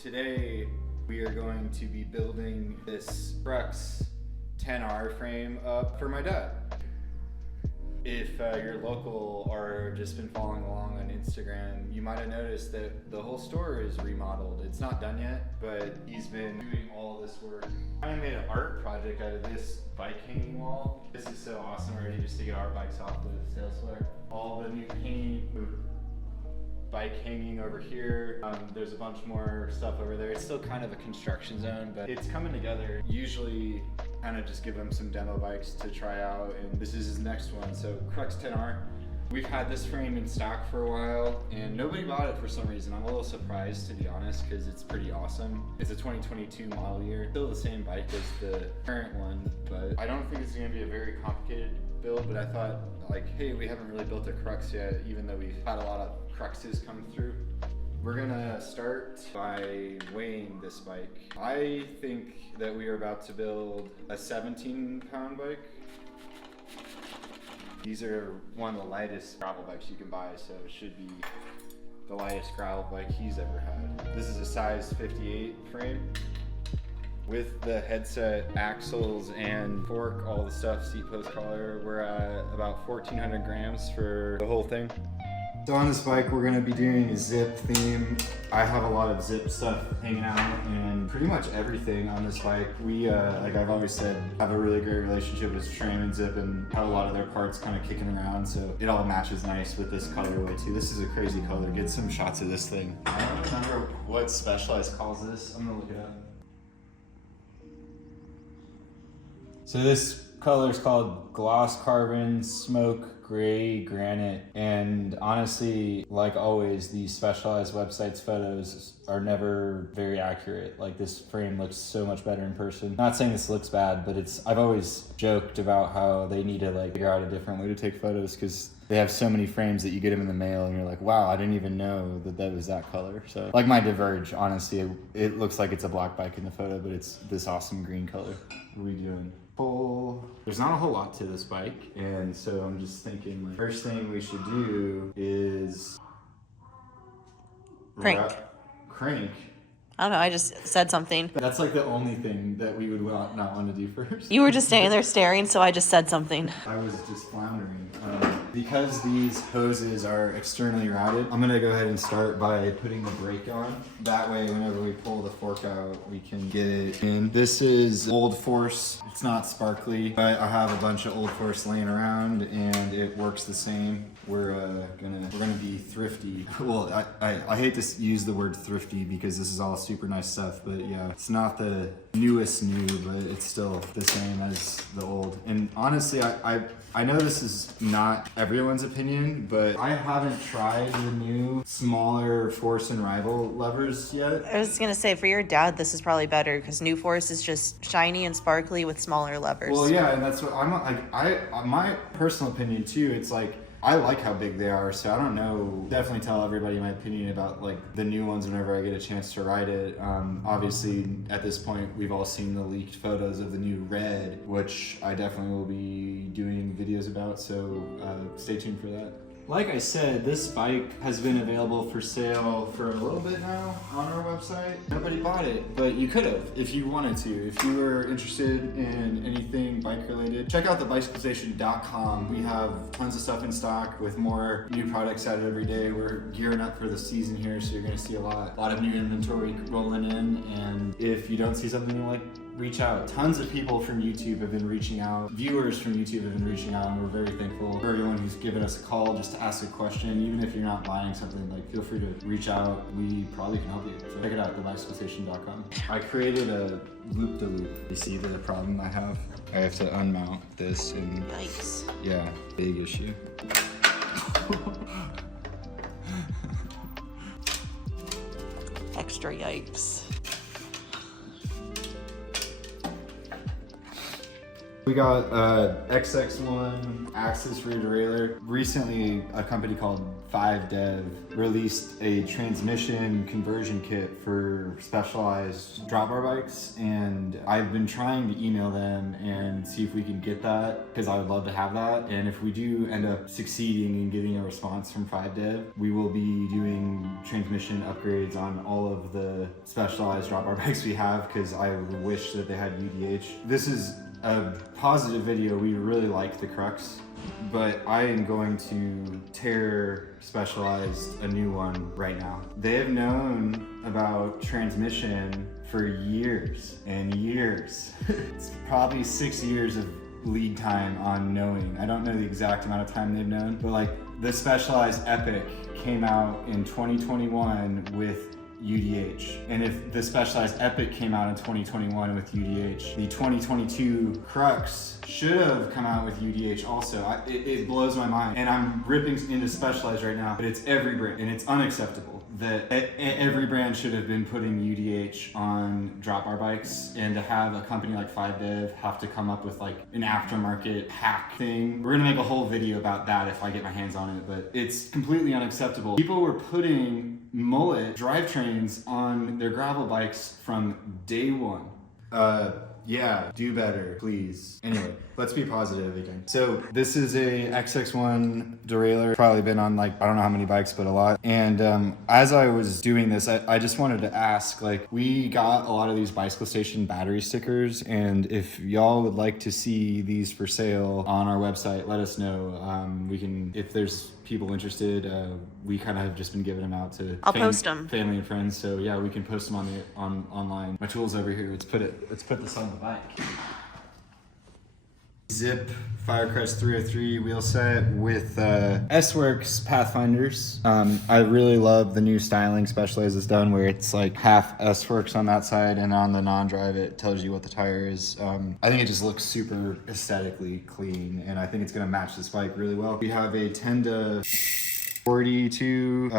Today we are going to be building this Crux 10R frame up for my dad. If you're local or just been following along on Instagram, you might have noticed that the whole store is remodeled. It's not done yet, but he's been doing all this work. I made an art project out of this bike hanging wall. This is so awesome already, just to get our bikes off the sales floor. All the new paint, bike hanging over here. There's a bunch more stuff over there. It's still kind of a construction zone, but it's coming together. Usually kind of just give him some demo bikes to try out, and this is his next one. So Crux 10R. We've had this frame in stock for a while and nobody bought it for some reason. I'm a little surprised, to be honest, because it's pretty awesome. It's a 2022 model year. Still the same bike as the current one, but I don't think it's gonna be a very complicated build, but I thought, like, hey, we haven't really built a Crux yet, even though we've had a lot of Cruxes come through. We're gonna start by weighing this bike. I think that we are about to build a 17-pound bike. These are one of the lightest gravel bikes you can buy, so it should be the lightest gravel bike he's ever had. This is a size 58 frame. With the headset, axles, and fork, all the stuff, seat post collar, we're at about 1,400 grams for the whole thing. So on this bike, we're gonna be doing a zip theme. I have a lot of zip stuff hanging out, and pretty much everything on this bike. We, like I've always said, have a really great relationship with Tram and Zip and have a lot of their parts kind of kicking around, so it all matches nice with this colorway too. This is a crazy color. Get some shots of this thing. I don't remember what Specialized calls this. I'm gonna look it up. So this color is called Gloss Carbon Smoke Gray Granite, and honestly, like always, these Specialized websites photos are never very accurate. Like, this frame looks so much better in person. Not saying this looks bad, but I've always joked about how they need to like figure out a different way to take photos, because they have so many frames that you get them in the mail and you're like, wow, I didn't even know that that was that color. So like my Diverge, honestly, it looks like it's a black bike in the photo, but it's this awesome green color. What are we doing? There's not a whole lot to this bike, and so I'm just thinking, like, first thing we should do is crank. I don't know, I just said something. That's like the only thing that we would not want to do first. You were just standing there staring, so I just said something. I was just floundering. Because these hoses are externally routed, I'm gonna go ahead and start by putting the brake on. That way, whenever we pull the fork out, we can get it in. This is Old Force. It's not sparkly, but I have a bunch of Old Force laying around and it works the same. We're gonna be thrifty. Well, I hate to use the word thrifty because this is all super nice stuff, but yeah, it's not the newest new, but it's still the same as the old. And honestly, I know this is not everyone's opinion, but I haven't tried the new smaller Force and Rival levers yet. I was gonna say, for your dad, this is probably better because New Force is just shiny and sparkly with smaller levers. Well, yeah, and that's what I'm like. My personal opinion too. It's like, I like how big they are, so I don't know. Definitely tell everybody my opinion about like the new ones whenever I get a chance to ride it. Obviously, at this point, we've all seen the leaked photos of the new Red, which I definitely will be doing videos about, so stay tuned for that. Like I said, this bike has been available for sale for a little bit now on our website. Nobody bought it, but you could have if you wanted to. If you were interested in anything bike related, check out thebicyclestation.com. We have tons of stuff in stock with more new products added every day. We're gearing up for the season here, so you're gonna see a lot of new inventory rolling in. And if you don't see something you like, reach out. Tons of people from YouTube have been reaching out. Viewers from YouTube have been reaching out, and we're very thankful for everyone who's given us a call just to ask a question. Even if you're not buying something, like, feel free to reach out. We probably can help you. So check it out, thebicyclestation.com. I created a loop-de-loop. You see the problem I have? I have to unmount this, and Yikes. yeah, big issue. Extra yikes. We got XX1 axis rear derailleur. Recently, a company called 5Dev released a transmission conversion kit for specialized drop bar bikes, and I've been trying to email them and see if we can get that, because I would love to have that. And if we do end up succeeding in getting a response from 5Dev, we will be doing transmission upgrades on all of the specialized drop bar bikes we have, because I wish that they had UDH. This is a positive video. We really like the Crux, but I am going to tear Specialized a new one right now. They have known about transmission for years and years. It's probably 6 years of lead time on knowing. I don't know the exact amount of time they've known, but like the Specialized Epic came out in 2021 with UDH. And if the Specialized Epic came out in 2021 with UDH, the 2022 Crux should have come out with UDH also. It blows my mind. And I'm ripping into Specialized right now, but it's every brand, and it's unacceptable that every brand should have been putting UDH on drop bar bikes, and to have a company like 5Dev have to come up with like an aftermarket hack thing. We're gonna make a whole video about that if I get my hands on it, but it's completely unacceptable. People were putting mullet drivetrains on their gravel bikes from day one. Yeah, do better, please. Anyway, let's be positive again. So this is a XX1 derailleur. Probably been on like, I don't know how many bikes, but a lot. And as I was doing this, I just wanted to ask, like, we got a lot of these bicycle station battery stickers, and if y'all would like to see these for sale on our website, let us know. We can, if there's people interested, we kind of have just been giving them out to post them. Family and friends. So yeah, we can post them on online. My tool's over here. Let's put this on the bike. Zip Firecrest 303 wheel set with S-Works Pathfinders. I really love the new styling Specialized has done, where it's like half S-Works on that side, and on the non-drive it tells you what the tire is. I think it just looks super aesthetically clean, and I think it's gonna match this bike really well. We have a 10 to 42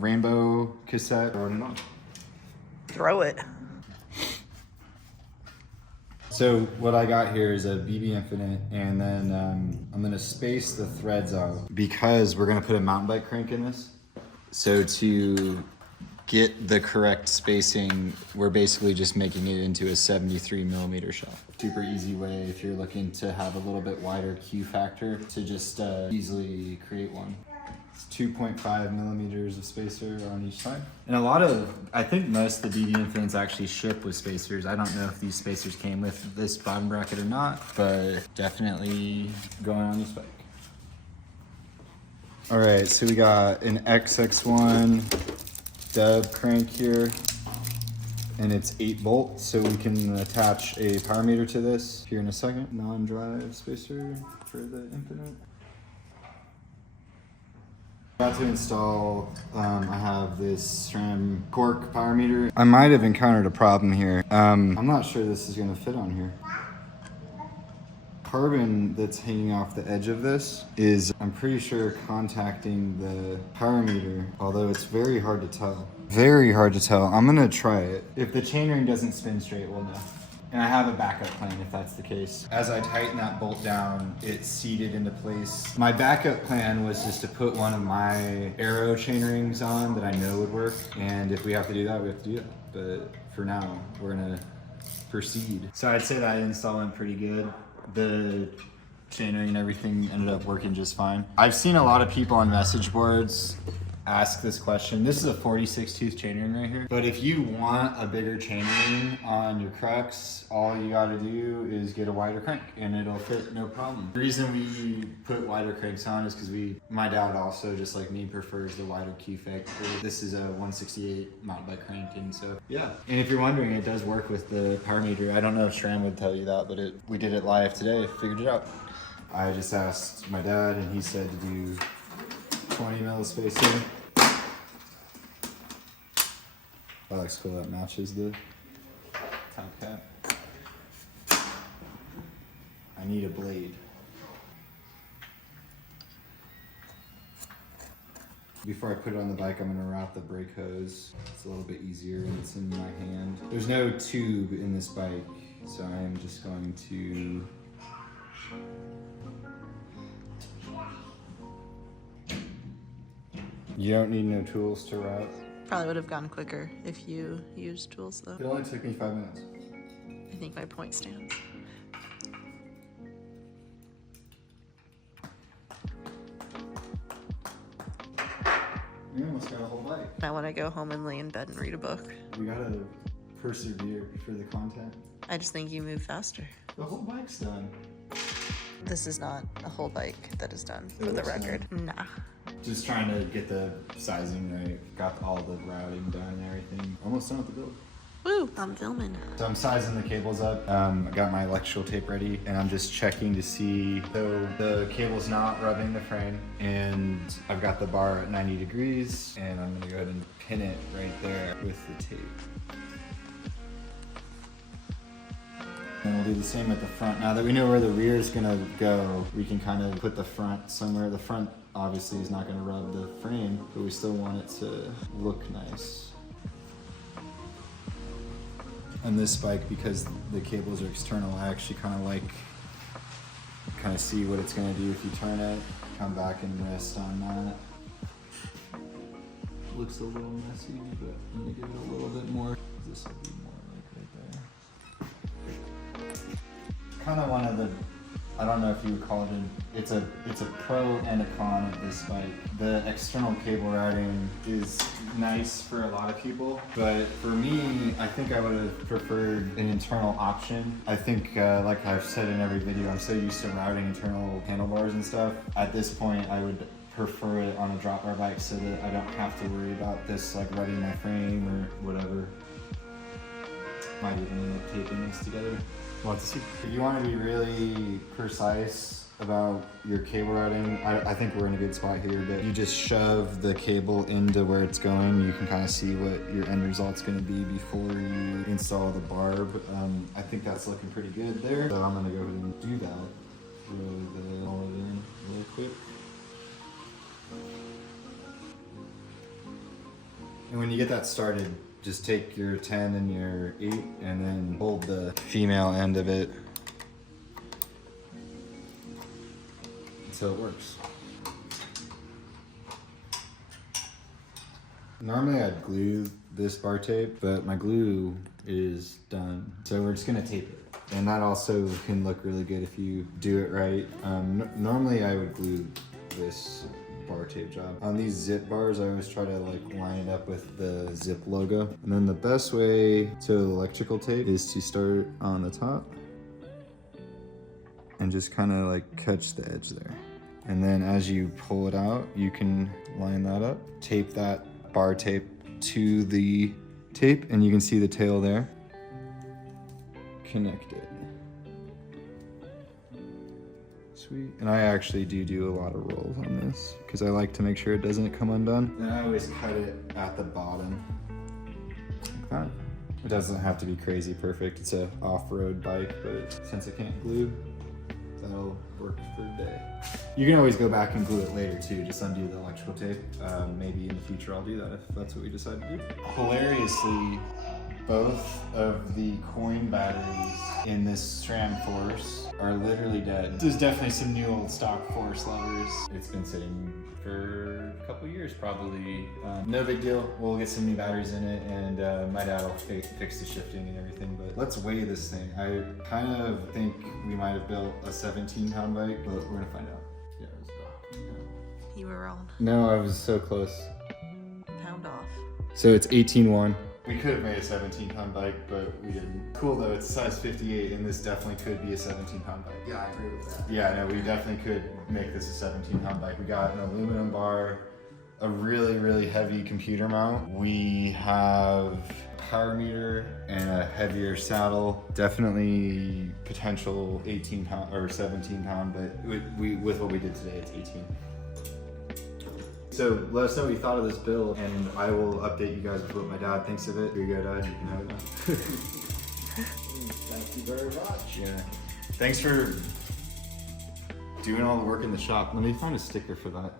rainbow cassette. Throwing it on. Throw it. So what I got here is a BB Infinite, and then I'm gonna space the threads out because we're gonna put a mountain bike crank in this. So to get the correct spacing, we're basically just making it into a 73 millimeter shell. Super easy way if you're looking to have a little bit wider Q factor to just easily create one. It's 2.5 millimeters of spacer on each side. And I think most of the BB Infinites actually ship with spacers. I don't know if these spacers came with this bottom bracket or not, but definitely going on this bike. All right, so we got an XX1 dub crank here, and it's 8 bolts, so we can attach a power meter to this here in a second. Non-drive spacer for the Infinite. About to install, I have this SRAM cork power meter. I might have encountered a problem here. I'm not sure this is gonna fit on here. Carbon that's hanging off the edge of this is, I'm pretty sure, contacting the power meter, although it's very hard to tell. Very hard to tell. I'm gonna try it. If the chainring doesn't spin straight, we'll know. And I have a backup plan if that's the case. As I tighten that bolt down, it's seated into place. My backup plan was just to put one of my Arrow chain rings on that I know would work. And if we have to do that, we have to do that. But for now, we're gonna proceed. So I'd say that install went pretty good. The chainring and everything ended up working just fine. I've seen a lot of people on message boards ask this question. This is a 46 tooth chainring right here. But if you want a bigger chainring on your Crux, all you gotta do is get a wider crank and it'll fit no problem. The reason we put wider cranks on is because my dad also, just like me, prefers the wider key factor. This is a 168 mountain bike crank, and so yeah. And if you're wondering, it does work with the power meter. I don't know if SRAM would tell you that, but we did it live today, figured it out. I just asked my dad and he said to do 20 mil spacing. That looks cool. That matches the top cap. I need a blade. Before I put it on the bike, I'm gonna wrap the brake hose. It's a little bit easier when it's in my hand. There's no tube in this bike, so I am just going to You don't need no tools to route. Probably would have gone quicker if you used tools though. It only took me 5 minutes. I think my point stands. You almost got a whole bike. I want to go home and lay in bed and read a book. We gotta persevere for the content. I just think you move faster. The whole bike's done. This is not a whole bike that is done, It for the looks record. Nah. Just trying to get the sizing right. Got all the routing done and everything. Almost done with the build. Woo, I'm filming. So I'm sizing the cables up. I got my electrical tape ready and I'm just checking to see so the cable's not rubbing the frame, and I've got the bar at 90 degrees and I'm gonna go ahead and pin it right there with the tape. And we'll do the same at the front. Now that we know where the rear is gonna go, we can kind of put the front somewhere. The front obviously is not gonna rub the frame, but we still want it to look nice. On this bike, because the cables are external, I actually kind of see what it's gonna do if you turn it, come back and rest on that. Looks a little messy, but I'm gonna give it a little bit more. This will be more like right there. Kind of one of the, I don't know if you would call it it's a pro and a con of this bike. The external cable routing is nice for a lot of people, but for me, I think I would have preferred an internal option. I think, like I've said in every video, I'm so used to routing internal handlebars and stuff. At this point, I would prefer it on a drop bar bike so that I don't have to worry about this like rubbing my frame or whatever. Might even end up taping this together. We'll have to see. If you want to be really precise about your cable routing, I think we're in a good spot here, but you just shove the cable into where it's going. You can kind of see what your end result's going to be before you install the barb. I think that's looking pretty good there. So I'm going to go ahead and do that. Roll it in really quick. And when you get that started, just take your 10 and your 8 and then hold the female end of it until it works. Normally I'd glue this bar tape, but my glue is done. So we're just gonna tape it. And that also can look really good if you do it right. Normally I would glue this bar tape job. On these zip bars, I always try to like line it up with the zip logo. And then the best way to electrical tape is to start on the top and just kind of like catch the edge there. And then as you pull it out, you can line that up, tape that bar tape to the tape, and you can see the tail there. Connect it. Sweet. And I actually do a lot of rolls on this because I like to make sure it doesn't come undone. And I always cut it at the bottom like that. It doesn't have to be crazy perfect. It's an off-road bike, but since I can't glue, that'll work for the day. You can always go back and glue it later too, just undo the electrical tape. Maybe in the future I'll do that if that's what we decide to do. Hilariously, both of the coin batteries in this SRAM Force are literally dead. There's definitely some new old stock Force levers. It's been sitting for a couple years probably. No big deal. We'll get some new batteries in it, and my dad will fix the shifting and everything. But let's weigh this thing. I kind of think we might have built a 17-pound bike, but we're gonna find out. Yeah, it was You were wrong. No, I was so close. Pound off. So it's 18.1. We could have made a 17-pound bike, but we didn't. Cool though, it's size 58, and this definitely could be a 17-pound bike. Yeah, I agree with that. Yeah, no, we definitely could make this a 17-pound bike. We got an aluminum bar, a really, really heavy computer mount. We have a power meter and a heavier saddle. Definitely potential 18-pound or 17-pound, but with what we did today, it's 18. So let us know what you thought of this build, and I will update you guys with what my dad thinks of it. Here you go, Dad. You can have it now. Thank you very much. Yeah. Thanks for doing all the work in the shop. Let me find a sticker for that.